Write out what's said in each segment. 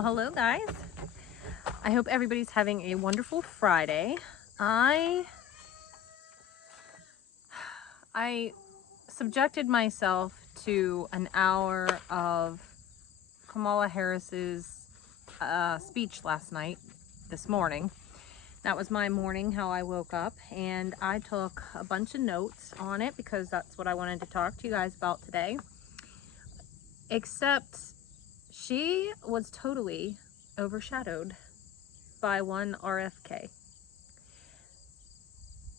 Well, hello guys. I hope everybody's having a wonderful Friday. I subjected myself to an hour of Kamala Harris's speech last night, this morning. That was my morning, how I woke up, and I took a bunch of notes on it because that's what I wanted to talk to you guys about today. Except she was totally overshadowed by one RFK.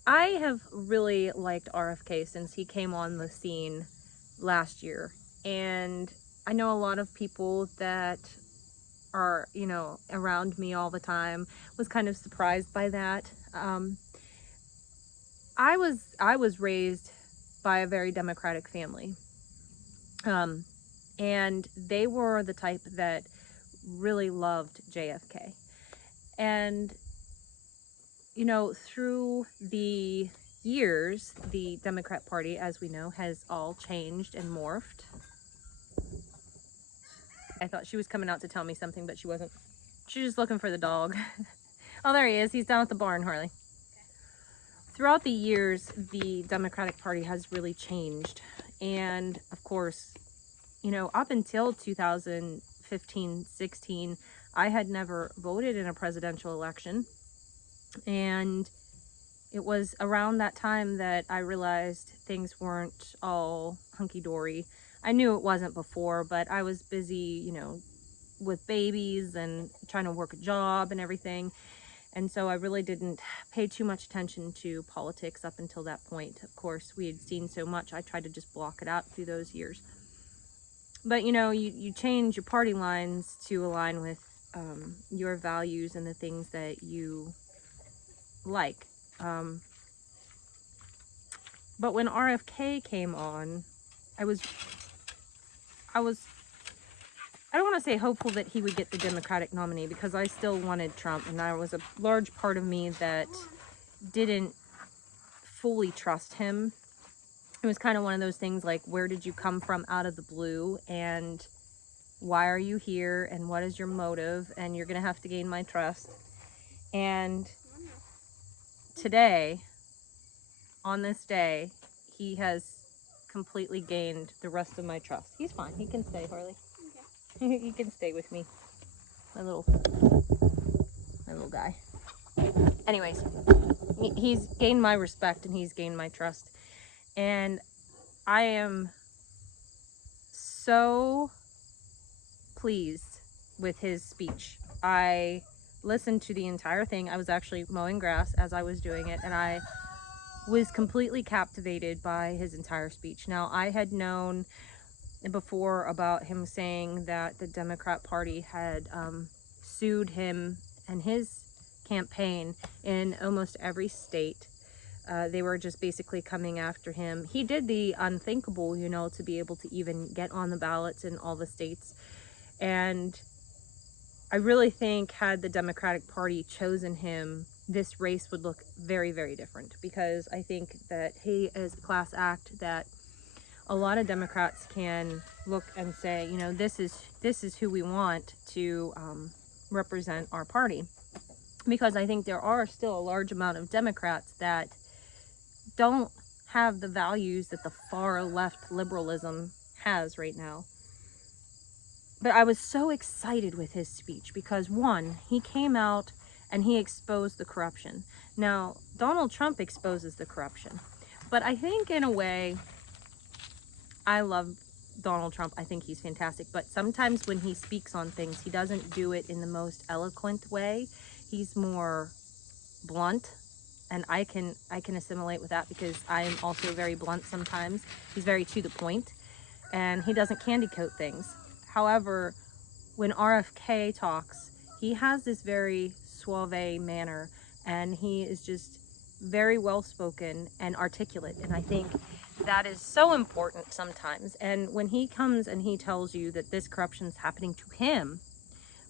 I have really liked RFK since he came on the scene last year, and I know a lot of people that are, around me all the time was kind of surprised by that. I was raised by a very Democratic family, and they were the type that really loved JFK. And through the years, the Democrat Party, as we know, has all changed and morphed. I thought she was coming out to tell me something, but she wasn't. She's just looking for the dog. Oh, there he is. He's down at the barn, Harley. Throughout the years, the Democratic Party has really changed. And, of course, up until 2015-16, I had never voted in a presidential election. And it was around that time that I realized things weren't all hunky-dory. I knew it wasn't before, but I was busy, with babies and trying to work a job and everything. And so I really didn't pay too much attention to politics up until that point. Of course, we had seen so much, I tried to just block it out through those years. But, you change your party lines to align with your values and the things that you like. But when RFK came on, I don't want to say hopeful that he would get the Democratic nominee, because I still wanted Trump, and there was a large part of me that didn't fully trust him. It was kind of one of those things like, where did you come from out of the blue, and why are you here, and what is your motive, and you're going to have to gain my trust. And today, on this day, he has completely gained the rest of my trust. He's fine. He can stay, Harley. Okay. He can stay with me. My little guy. Anyways, he's gained my respect and he's gained my trust. And I am so pleased with his speech. I listened to the entire thing. I was actually mowing grass as I was doing it, and I was completely captivated by his entire speech. Now, I had known before about him saying that the Democrat Party had sued him and his campaign in almost every state. They were just basically coming after him. He did the unthinkable, to be able to even get on the ballots in all the states. And I really think had the Democratic Party chosen him, this race would look very, very different, because I think that he is a class act that a lot of Democrats can look and say, this is who we want to represent our party. Because I think there are still a large amount of Democrats that don't have the values that the far left liberalism has right now. But I was so excited with his speech because, one, he came out and he exposed the corruption. Now, Donald Trump exposes the corruption, but I think in a way, I love Donald Trump. I think he's fantastic, but sometimes when he speaks on things, he doesn't do it in the most eloquent way. He's more blunt, and I can assimilate with that because I am also very blunt sometimes. He's very to the point, and he doesn't candy coat things. However, when RFK talks, he has this very suave manner, and he is just very well spoken and articulate, and I think that is so important sometimes. And when he comes and he tells you that this corruption is happening to him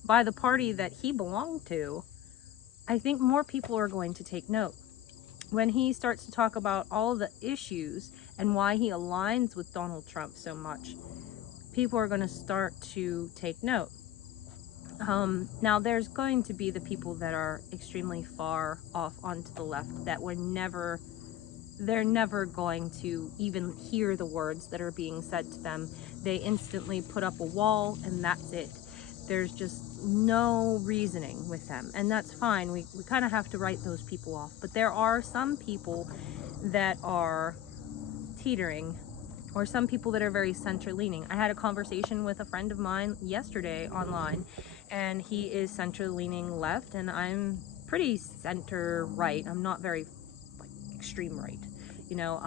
by the party that he belonged to, I think more people are going to take note. When he starts to talk about all the issues and why he aligns with Donald Trump so much, people are going to start to take note. Now there's going to be the people that are extremely far off onto the left that they're never going to even hear the words that are being said to them. They instantly put up a wall and that's it. There's just no reasoning with them, and that's fine. We kind of have to write those people off. But there are some people that are teetering, or some people that are very center leaning. I had a conversation with a friend of mine yesterday online, and he is center leaning left, and I'm pretty center right. I'm not very like extreme right, you know.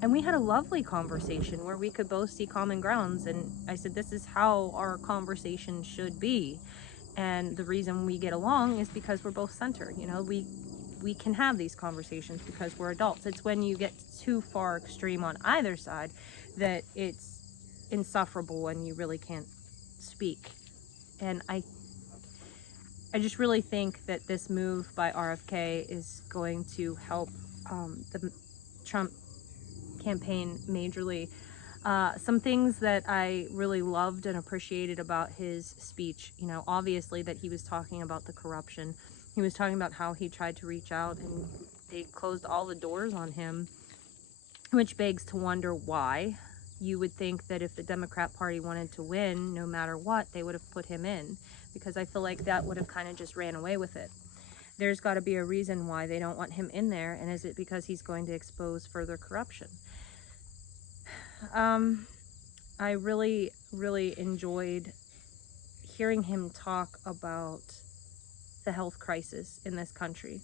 And we had a lovely conversation where we could both see common grounds, and I said, this is how our conversation should be. And the reason we get along is because we're both center. You know, we can have these conversations because we're adults. It's when you get too far extreme on either side that it's insufferable and you really can't speak. And I just really think that this move by RFK is going to help the Trump campaign majorly. Some things that I really loved and appreciated about his speech, you know, obviously that he was talking about the corruption. He was talking about how he tried to reach out and they closed all the doors on him, which begs to wonder why. You would think that if the Democrat Party wanted to win, no matter what, they would have put him in, because I feel like that would have kind of just ran away with it. There's got to be a reason why they don't want him in there, and is it because he's going to expose further corruption? I really, really enjoyed hearing him talk about the health crisis in this country,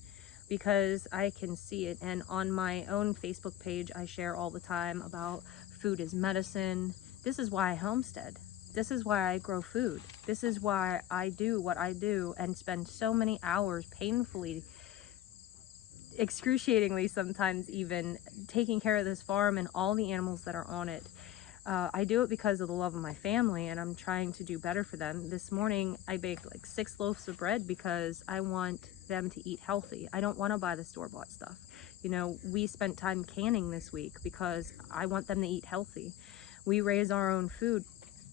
because I can see it. And on my own Facebook page, I share all the time about food is medicine. This is why I homestead. This is why I grow food. This is why I do what I do and spend so many hours painfully, excruciatingly sometimes even, taking care of this farm and all the animals that are on it. I do it because of the love of my family, and I'm trying to do better for them. This morning I baked like 6 loaves of bread because I want them to eat healthy. I don't want to buy the store-bought stuff. You know, we spent time canning this week because I want them to eat healthy. We raise our own food,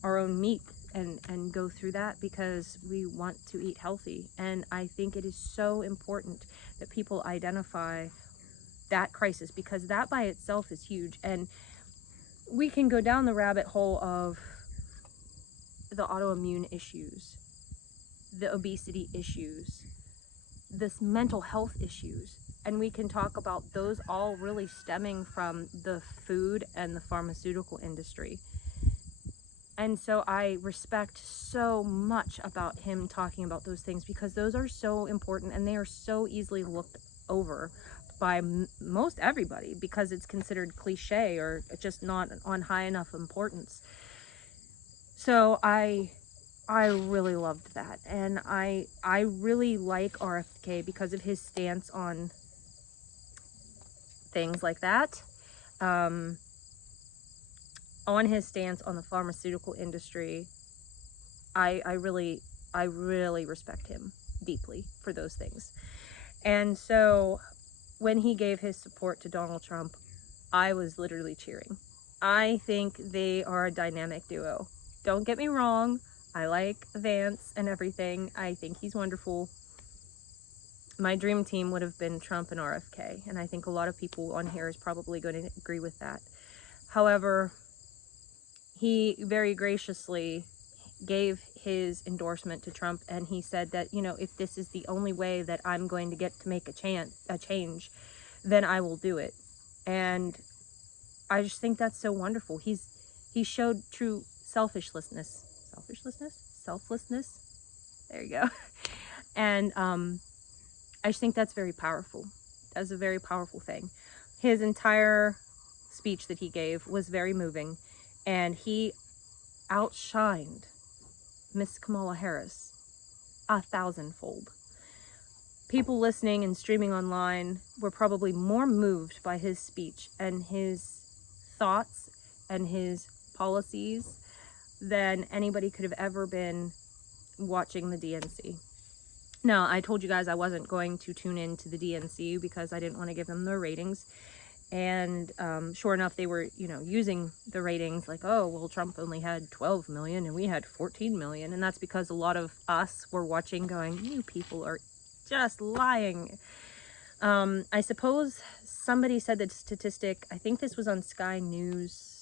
our own meat, and go through that because we want to eat healthy. And I think it is so important that people identify that crisis, because that by itself is huge. And we can go down the rabbit hole of the autoimmune issues, the obesity issues, this mental health issues, and we can talk about those all really stemming from the food and the pharmaceutical industry. And so I respect so much about him talking about those things, because those are so important and they are so easily looked over by most everybody because it's considered cliche or just not on high enough importance. So I really loved that, and I really like RFK because of his stance on things like that, on his stance on the pharmaceutical industry. I really respect him deeply for those things. And so when he gave his support to Donald Trump, I was literally cheering. I think they are a dynamic duo. Don't get me wrong, I like Vance and everything. I think he's wonderful. My dream team would have been Trump and RFK, and I think a lot of people on here is probably going to agree with that. However, he very graciously gave his endorsement to Trump, and he said that, you know, if this is the only way that I'm going to get to make a change, then I will do it. And I just think that's so wonderful. He showed true selflessness. There you go. And I just think that's very powerful. That's a very powerful thing. His entire speech that he gave was very moving, and he outshined Miss Kamala Harris 1,000-fold. People listening and streaming online were probably more moved by his speech and his thoughts and his policies than anybody could have ever been watching the DNC. Now, I told you guys I wasn't going to tune into the DNC because I didn't want to give them their ratings. And sure enough, they were, you know, using the ratings like, oh, well, Trump only had 12 million and we had 14 million. And that's because a lot of us were watching going, you people are just lying. I suppose somebody said that statistic, I think this was on Sky News.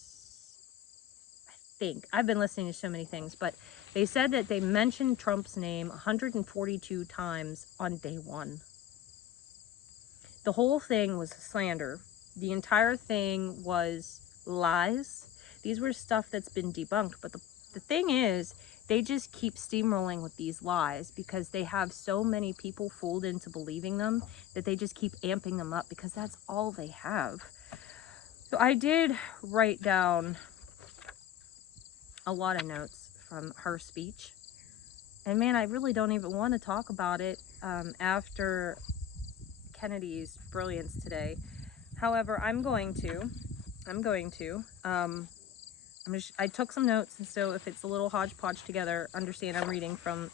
I've been listening to so many things, but they said that they mentioned Trump's name 142 times on day one. The whole thing was slander. The entire thing was lies. These were stuff that's been debunked, but the thing is, they just keep steamrolling with these lies because they have so many people fooled into believing them that they just keep amping them up because that's all they have. So I did write down a lot of notes from her speech. And man, I really don't even want to talk about it after Kennedy's brilliance today. However, I'm going to. I took some notes, and so if it's a little hodgepodge together, understand I'm reading from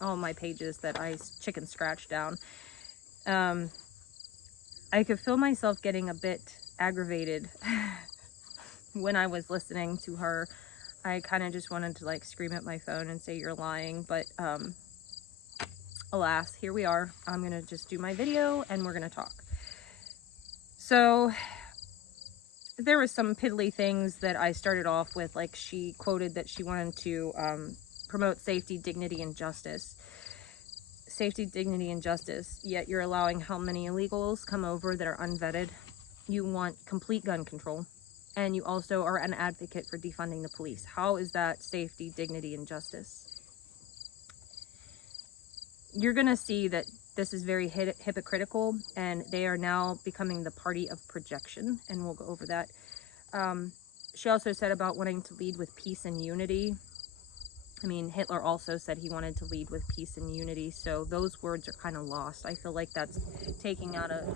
all my pages that I chicken scratched down. I could feel myself getting a bit aggravated when I was listening to her. I kind of just wanted to like scream at my phone and say you're lying, but alas, here we are. I'm gonna just do my video and we're gonna talk. So there was some piddly things that I started off with, like she quoted that she wanted to promote safety, dignity, and justice. Safety, dignity, and justice, yet you're allowing how many illegals come over that are unvetted. You want complete gun control. And you also are an advocate for defunding the police. How is that safety, dignity, and justice? You're going to see that this is very hypocritical, and they are now becoming the party of projection, and we'll go over that. She also said about wanting to lead with peace and unity. I mean, Hitler also said he wanted to lead with peace and unity, so those words are kind of lost. I feel like that's taken out of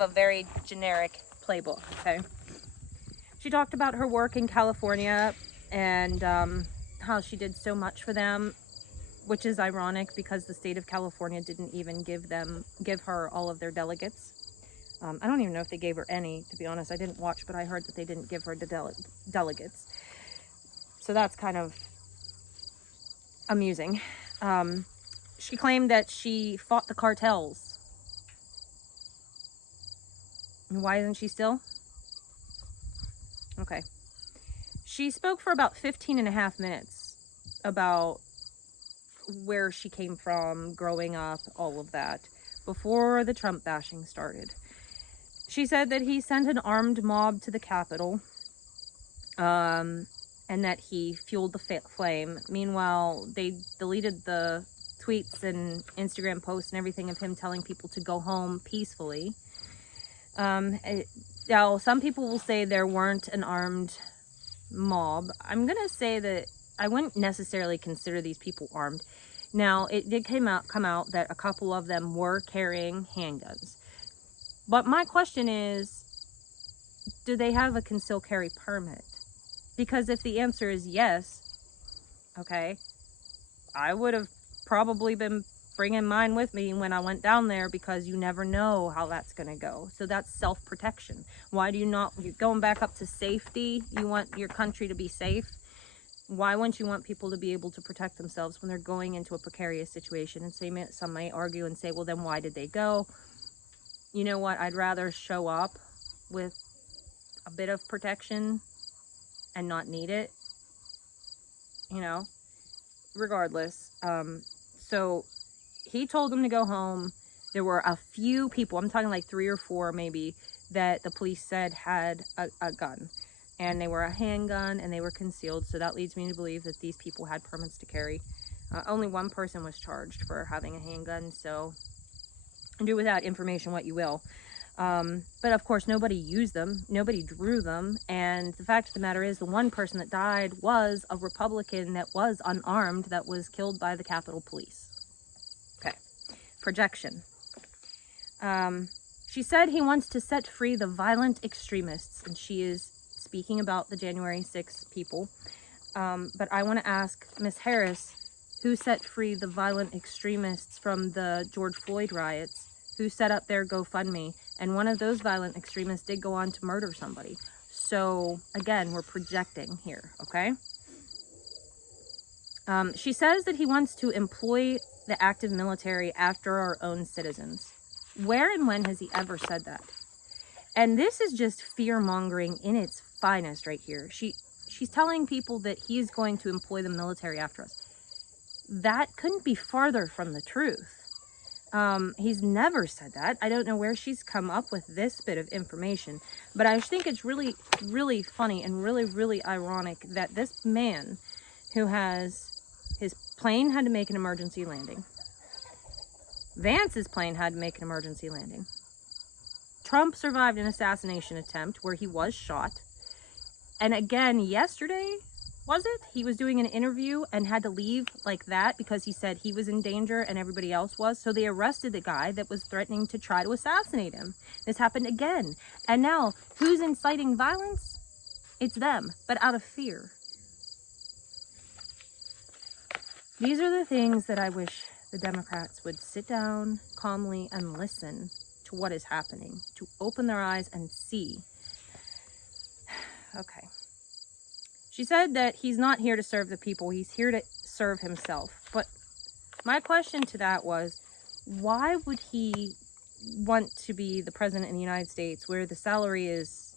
a very generic playbook. Okay. She talked about her work in California and how she did so much for them, which is ironic because the state of California didn't even give her all of their delegates. I don't even know if they gave her any, to be honest. I didn't watch, but I heard that they didn't give her the delegates. So that's kind of amusing. She claimed that she fought the cartels. And why isn't she still? Okay. She spoke for about 15 and a half minutes about where she came from, growing up, all of that, before the Trump bashing started. She said that he sent an armed mob to the Capitol, and that he fueled the flame. Meanwhile, they deleted the tweets and Instagram posts and everything of him telling people to go home peacefully. Now, some people will say there weren't an armed mob. I'm going to say that I wouldn't necessarily consider these people armed. Now, it did come out that a couple of them were carrying handguns. But my question is, do they have a concealed carry permit? Because if the answer is yes, okay, I would have probably been bringing mine with me when I went down there, because you never know how that's going to go. So that's self-protection. Why do you not, you're going back up to safety, you want your country to be safe. Why wouldn't you want people to be able to protect themselves when they're going into a precarious situation? And some may argue and say, well, then why did they go? You know what? I'd rather show up with a bit of protection and not need it, you know, regardless. So he told them to go home. There were a few people, I'm talking like 3 or 4 maybe, that the police said had a gun, and they were a handgun and they were concealed. So that leads me to believe that these people had permits to carry. Only one person was charged for having a handgun, so do with that information what you will. But of course, nobody used them, nobody drew them, and the fact of the matter is the one person that died was a Republican that was unarmed, that was killed by the Capitol Police. Okay, projection. She said he wants to set free the violent extremists, and she is speaking about the January 6th people. But I want to ask Ms. Harris, who set free the violent extremists from the George Floyd riots? Who set up their GoFundMe? And one of those violent extremists did go on to murder somebody. So again, we're projecting here, okay? She says that he wants to employ the active military after our own citizens. Where and when has he ever said that? And this is just fear-mongering in its finest right here. She's telling people that he's going to employ the military after us. That couldn't be farther from the truth. He's never said that. I don't know where she's come up with this bit of information, but I think it's really, really funny and really, really ironic that this man who has his plane had to make an emergency landing. Vance's plane had to make an emergency landing. Trump survived an assassination attempt where he was shot. And again, yesterday, was it? He was doing an interview and had to leave like that because he said he was in danger and everybody else was. So they arrested the guy that was threatening to try to assassinate him. This happened again. And now, who's inciting violence? It's them, but out of fear. These are the things that I wish the Democrats would sit down calmly and listen to what is happening, to open their eyes and see. Okay. She said that he's not here to serve the people, he's here to serve himself. But my question to that was, why would he want to be the president of the United States where the salary is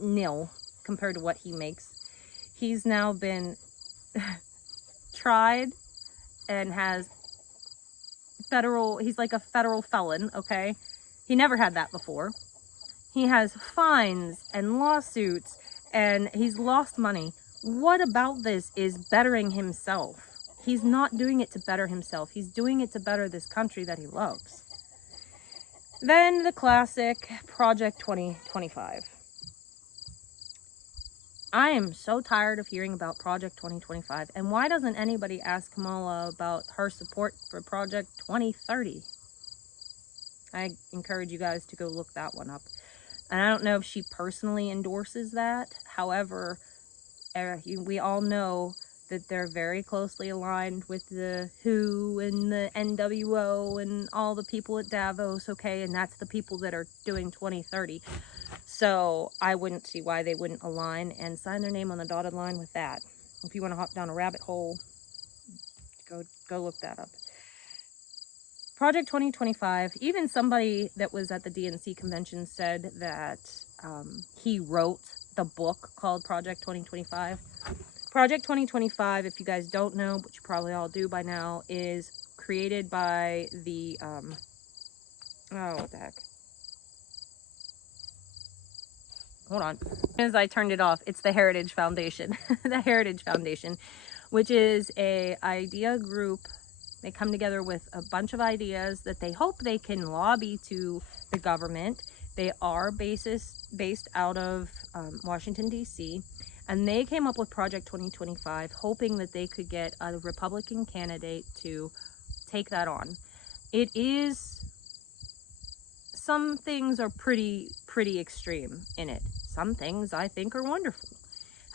nil compared to what he makes? He's now been tried and has he's like a federal felon, okay? He never had that before. He has fines and lawsuits and he's lost money. What about this is bettering himself? He's not doing it to better himself. He's doing it to better this country that he loves. Then the classic Project 2025. I am so tired of hearing about Project 2025. And why doesn't anybody ask Kamala about her support for Project 2030? I encourage you guys to go look that one up. And I don't know if she personally endorses that. However, we all know that they're very closely aligned with the WHO and the NWO and all the people at Davos, okay? And that's the people that are doing 2030. So I wouldn't see why they wouldn't align and sign their name on the dotted line with that. If you want to hop down a rabbit hole, go look that up. Project 2025, even somebody that was at the DNC convention said that he wrote the book called Project 2025. Project 2025, if you guys don't know, but you probably all do by now, is created by the, what the heck? Hold on. As I turned it off, it's the Heritage Foundation. The Heritage Foundation, which is a idea group. They come together with a bunch of ideas that they hope they can lobby to the government. They are based out of Washington, D.C., and they came up with Project 2025, hoping that they could get a Republican candidate to take that on. It is, some things are pretty extreme in it. Some things I think are wonderful.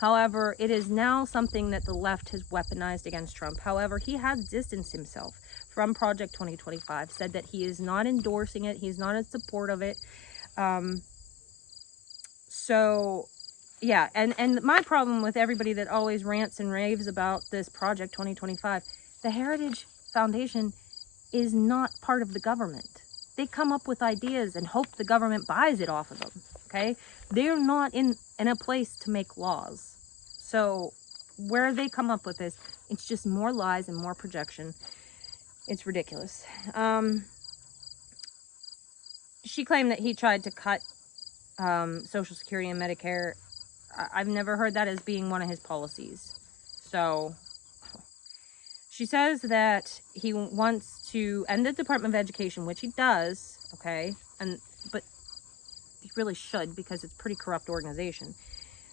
However, it is now something that the left has weaponized against Trump. However, he has distanced himself from Project 2025, said that he is not endorsing it, he's not in support of it. So, yeah, and my problem with everybody that always rants and raves about this Project 2025, the Heritage Foundation is not part of the government. They come up with ideas and hope the government buys it off of them, okay? They're not in a place to make laws. So where they come up with this, it's just more lies and more projection. It's ridiculous. She claimed that he tried to cut Social Security and Medicare. I've never heard that as being one of his policies. So she says that he wants to end the Department of Education, which he does, okay? But he really should, because it's a pretty corrupt organization.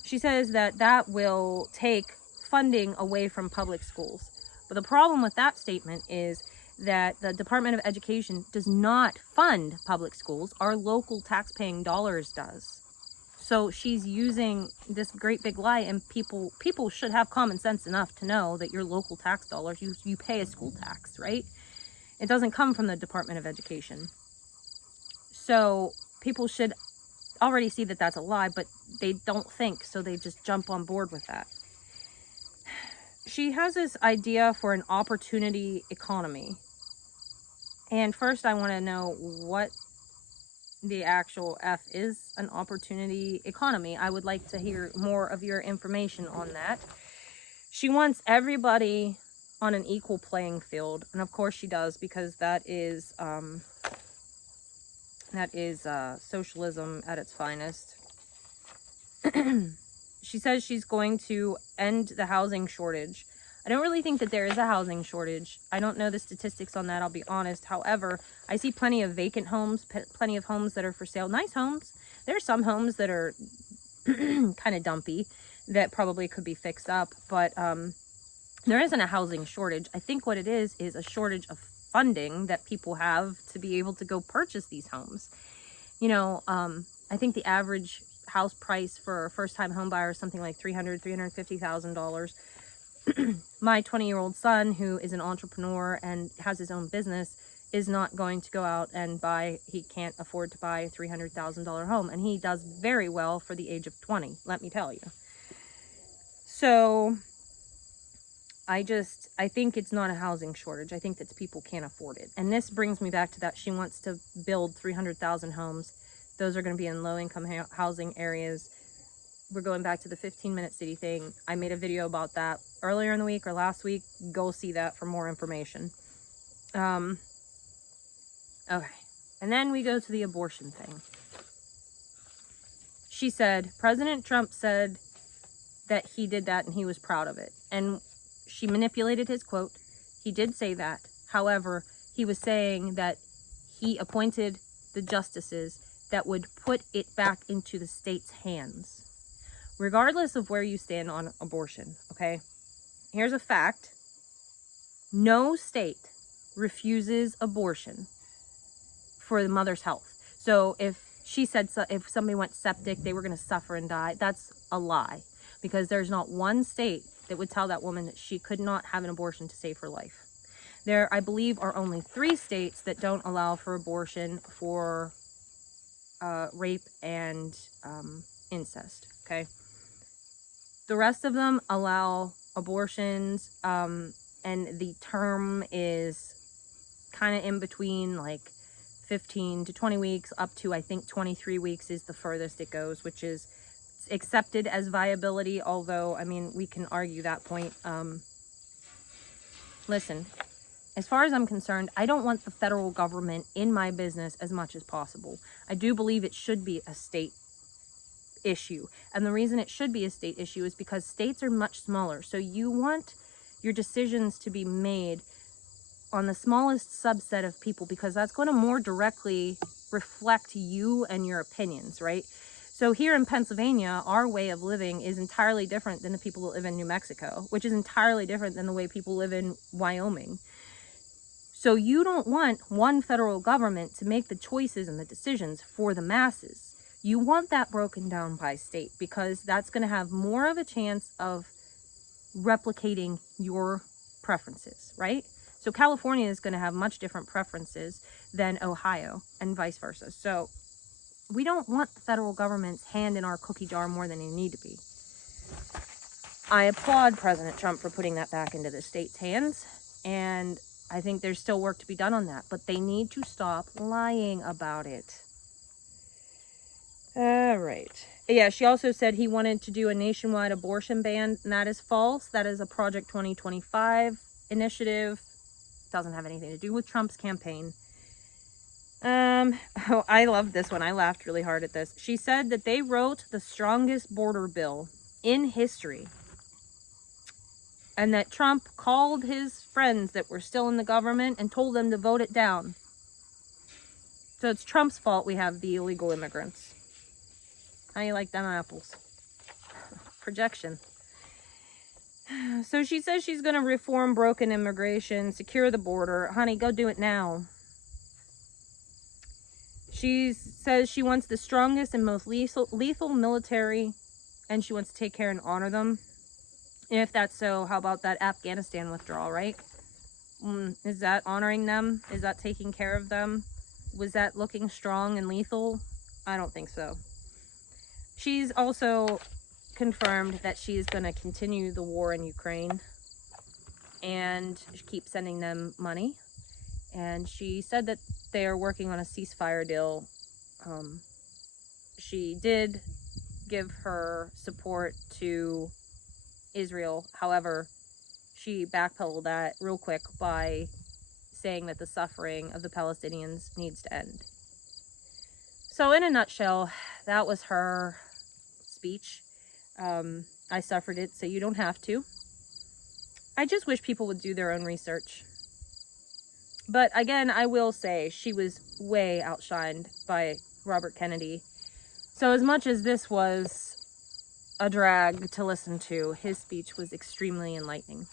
She says that that will take funding away from public schools. But the problem with that statement is that the Department of Education does not fund public schools. Our local tax-paying dollars does. So she's using this great big lie, and people should have common sense enough to know that your local tax dollars, you pay a school tax, right? It doesn't come from the Department of Education. So people should already see that that's a lie, but they don't think, so they just jump on board with that. She has this idea for an opportunity economy. And first I want to know what the actual F is an opportunity economy. I would like to hear more of your information on that. She wants everybody on an equal playing field, and of course she does, because that is socialism at its finest. She says she's going to end the housing shortage. I don't really think that there is a housing shortage. I don't know the statistics on that, I'll be honest. However, I see plenty of vacant homes, plenty of homes that are for sale. Nice homes. There are some homes that are kind of dumpy that probably could be fixed up, but there isn't a housing shortage. I think what it is a shortage of funding that people have to be able to go purchase these homes. You know, I think the average house price for a first-time home buyer is something like $350,000. My 20-year-old son, who is an entrepreneur and has his own business, is not going to go out and he can't afford to buy a $300,000 home, and he does very well for the age of 20, let me tell you. So I think it's not a housing shortage. I think that people can't afford it. And this brings me back to that she wants to build 300,000 homes. Those are going to be in low-income housing areas. We're going back to the 15-minute city thing. I made a video about that earlier in the week or last week. Go see that for more information. Okay. And then we go to the abortion thing. She said, President Trump said that he did that and he was proud of it. And she manipulated his quote. He did say that. However, he was saying that he appointed the justices that would put it back into the state's hands, regardless of where you stand on abortion, okay? Here's a fact. No state refuses abortion for the mother's health. So if she said if somebody went septic, they were going to suffer and die, that's a lie, because there's not one state that would tell that woman that she could not have an abortion to save her life. There, I believe, are only 3 states that don't allow for abortion for rape and incest, okay? The rest of them allow abortions, and the term is kind of in between, like 15 to 20 weeks up to, I think, 23 weeks is the furthest it goes, which is accepted as viability, although, I mean, we can argue that point. Listen, as far as I'm concerned, I don't want the federal government in my business as much as possible. I do believe it should be a state issue. And the reason it should be a state issue is because states are much smaller. So you want your decisions to be made on the smallest subset of people, because that's going to more directly reflect you and your opinions, right? So here in Pennsylvania, our way of living is entirely different than the people that live in New Mexico, which is entirely different than the way people live in Wyoming. So you don't want one federal government to make the choices and the decisions for the masses. You want that broken down by state, because that's going to have more of a chance of replicating your preferences, right? So California is going to have much different preferences than Ohio, and vice versa. So we don't want the federal government's hand in our cookie jar more than they need to be. I applaud President Trump for putting that back into the state's hands, and I think there's still work to be done on that, but they need to stop lying about it. All right. Yeah, she also said he wanted to do a nationwide abortion ban, and that is false. That is a Project 2025 initiative. Doesn't have anything to do with Trump's campaign. Oh, I love this one. I laughed really hard at this. She said that they wrote the strongest border bill in history, and that Trump called his friends that were still in the government and told them to vote it down. So it's Trump's fault we have the illegal immigrants. How you like them apples? Projection. So she says she's going to reform broken immigration, secure the border. Honey, go do it now. She says she wants the strongest and most lethal military, and she wants to take care and honor them. If that's so, how about that Afghanistan withdrawal, right? Is that honoring them? Is that taking care of them? Was that looking strong and lethal? I don't think so. She's also confirmed that she is going to continue the war in Ukraine and keep sending them money. And she said that they are working on a ceasefire deal. She did give her support to Israel. However, she backpedaled that real quick by saying that the suffering of the Palestinians needs to end. So in a nutshell, that was her speech. I suffered it, so you don't have to. I just wish people would do their own research. But again, I will say she was way outshined by Robert Kennedy. So as much as this was a drag to listen to, his speech was extremely enlightening.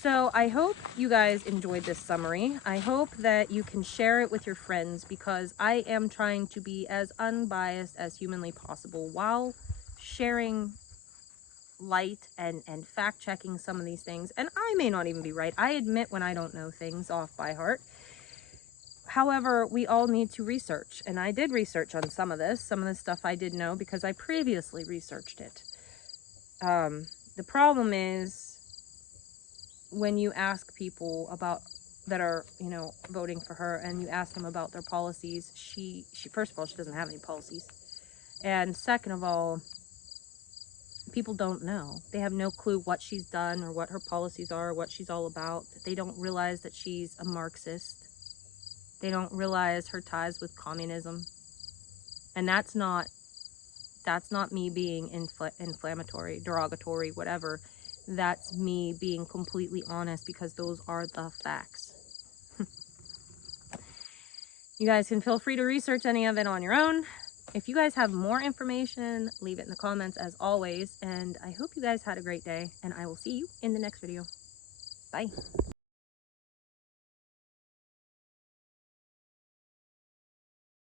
So I hope you guys enjoyed this summary. I hope that you can share it with your friends, because I am trying to be as unbiased as humanly possible while sharing light and fact-checking some of these things. And I may not even be right. I admit when I don't know things off by heart. However, we all need to research, and I did research on some of this. Some of this stuff I did know because I previously researched it. The problem is when you ask people about that are, you know, voting for her, and you ask them about their policies, she first of all, she doesn't have any policies, and second of all, people don't know. They have no clue what she's done or what her policies are, or what she's all about. They don't realize that she's a Marxist. They don't realize her ties with communism. And that's not me being inflammatory, derogatory, whatever. That's me being completely honest, because those are the facts. You guys can feel free to research any of it on your own. If you guys have more information, leave it in the comments as always. And I hope you guys had a great day, and I will see you in the next video. Bye.